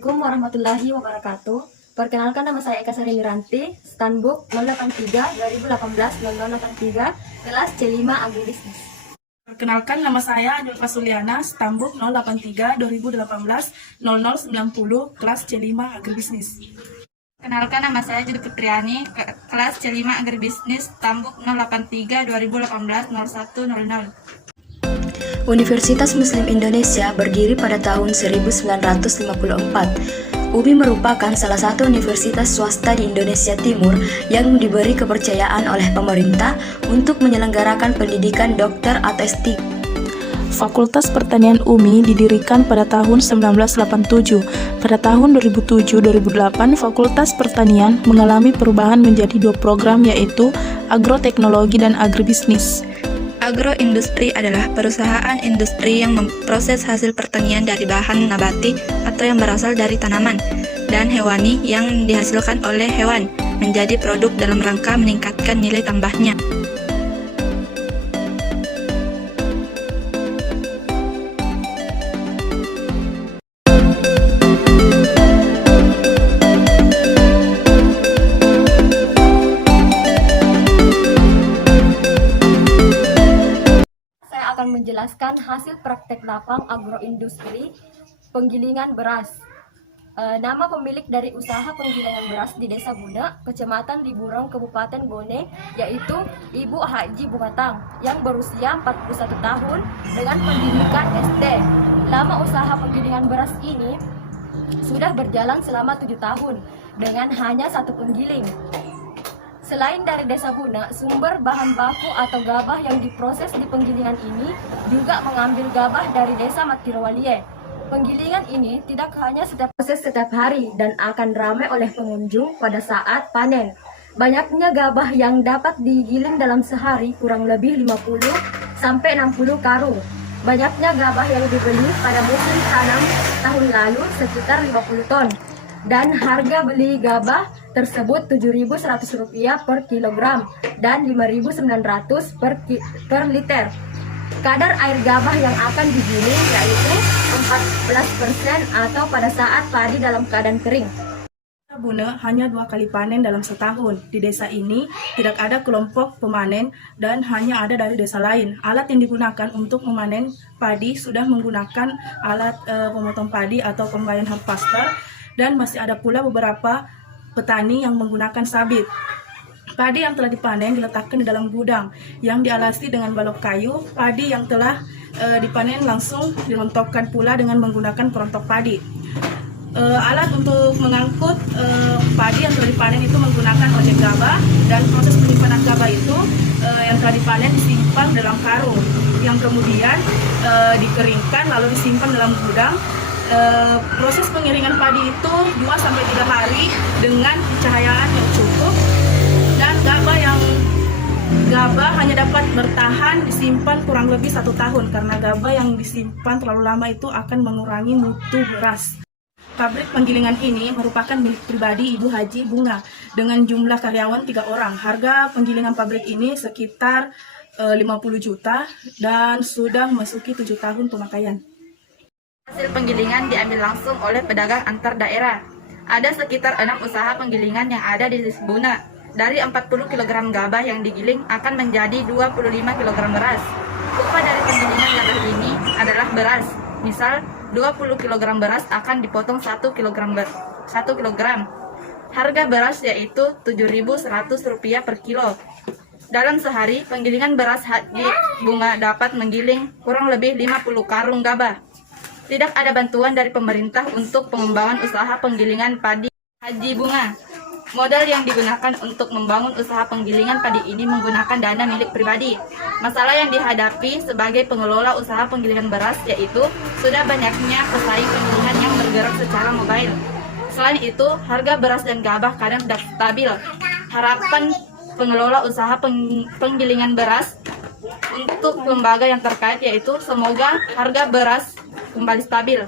Assalamualaikum warahmatullahi wabarakatuh. Perkenalkan, nama saya Eka Sari Miranti, Stanbook 083 2018 0083, kelas C5 Agribisnis. Perkenalkan, nama saya Julfa Suliana, Stambuk 083 2018 0090, kelas C5 Agribisnis. Perkenalkan, nama saya Judi Putriani, kelas C5 Agribisnis, Stambuk 083 2018 0100. Universitas Muslim Indonesia berdiri pada tahun 1954. UMI merupakan salah satu universitas swasta di Indonesia Timur yang diberi kepercayaan oleh pemerintah untuk menyelenggarakan pendidikan dokter atau S3. Fakultas Pertanian UMI didirikan pada tahun 1987. Pada tahun 2007-2008, Fakultas Pertanian mengalami perubahan menjadi dua program, yaitu Agroteknologi dan Agribisnis. Agroindustri adalah perusahaan industri yang memproses hasil pertanian dari bahan nabati atau yang berasal dari tanaman dan hewani yang dihasilkan oleh hewan menjadi produk dalam rangka meningkatkan nilai tambahnya. Menjelaskan hasil praktek lapang agroindustri penggilingan beras. Nama pemilik dari usaha penggilingan beras di Desa Buna, Kecamatan Liburong, Kabupaten Bone, yaitu Ibu Haji Bungatang yang berusia 41 tahun dengan pendidikan SD. Lama usaha penggilingan beras ini sudah berjalan selama 7 tahun dengan hanya satu penggiling. Selain dari Desa Buna, sumber bahan baku atau gabah yang diproses di penggilingan ini juga mengambil gabah dari Desa Matirowalie. Penggilingan ini tidak hanya proses setiap hari dan akan ramai oleh pengunjung pada saat panen. Banyaknya gabah yang dapat digiling dalam sehari kurang lebih 50 sampai 60 karung. Banyaknya gabah yang dibeli pada musim tanam tahun lalu sekitar 50 ton. Dan harga beli gabah tersebut Rp7.100 per kilogram dan Rp5.900 per liter. Kadar air gabah yang akan digiling yaitu 14% atau pada saat padi dalam keadaan kering. Buna hanya 2 kali panen dalam setahun. Di desa ini tidak ada kelompok pemanen dan hanya ada dari desa lain. Alat yang digunakan untuk memanen padi sudah menggunakan alat pemotong padi atau combine harvester, dan masih ada pula beberapa petani yang menggunakan sabit. Padi yang telah dipanen diletakkan di dalam gudang yang dialasi dengan balok kayu. Padi yang telah dipanen langsung dirontokkan pula dengan menggunakan perontok padi. Alat untuk mengangkut padi yang telah dipanen itu menggunakan ojek gabah, dan proses penyimpanan gabah itu yang telah dipanen disimpan dalam karung yang kemudian dikeringkan lalu disimpan dalam gudang. Proses pengiringan padi itu 2-3 hari dengan pencahayaan yang cukup, dan gabah hanya dapat bertahan disimpan kurang lebih 1 tahun karena gabah yang disimpan terlalu lama itu akan mengurangi mutu beras. Pabrik penggilingan ini merupakan milik pribadi Ibu Haji Bunga dengan jumlah karyawan 3 orang. Harga penggilingan pabrik ini sekitar 50 juta dan sudah memasuki 7 tahun pemakaian. Hasil penggilingan diambil langsung oleh pedagang antar daerah. Ada sekitar 6 usaha penggilingan yang ada di Desa Buna. Dari 40 kg gabah yang digiling akan menjadi 25 kg beras. Upah dari penggilingan gabah ini adalah beras. Misal 20 kg beras akan dipotong 1 kg. Harga beras yaitu Rp7.100 per kilo. Dalam sehari, penggilingan beras Haji Bunga dapat menggiling kurang lebih 50 karung gabah. Tidak ada bantuan dari pemerintah untuk pengembangan usaha penggilingan padi Haji Bunga. Modal yang digunakan untuk membangun usaha penggilingan padi ini menggunakan dana milik pribadi. Masalah yang dihadapi sebagai pengelola usaha penggilingan beras yaitu sudah banyaknya pesaing penggilingan yang bergerak secara mobile. Selain itu, harga beras dan gabah kadang tidak stabil. Harapan pengelola usaha penggilingan beras untuk lembaga yang terkait yaitu semoga harga beras kembali stabil.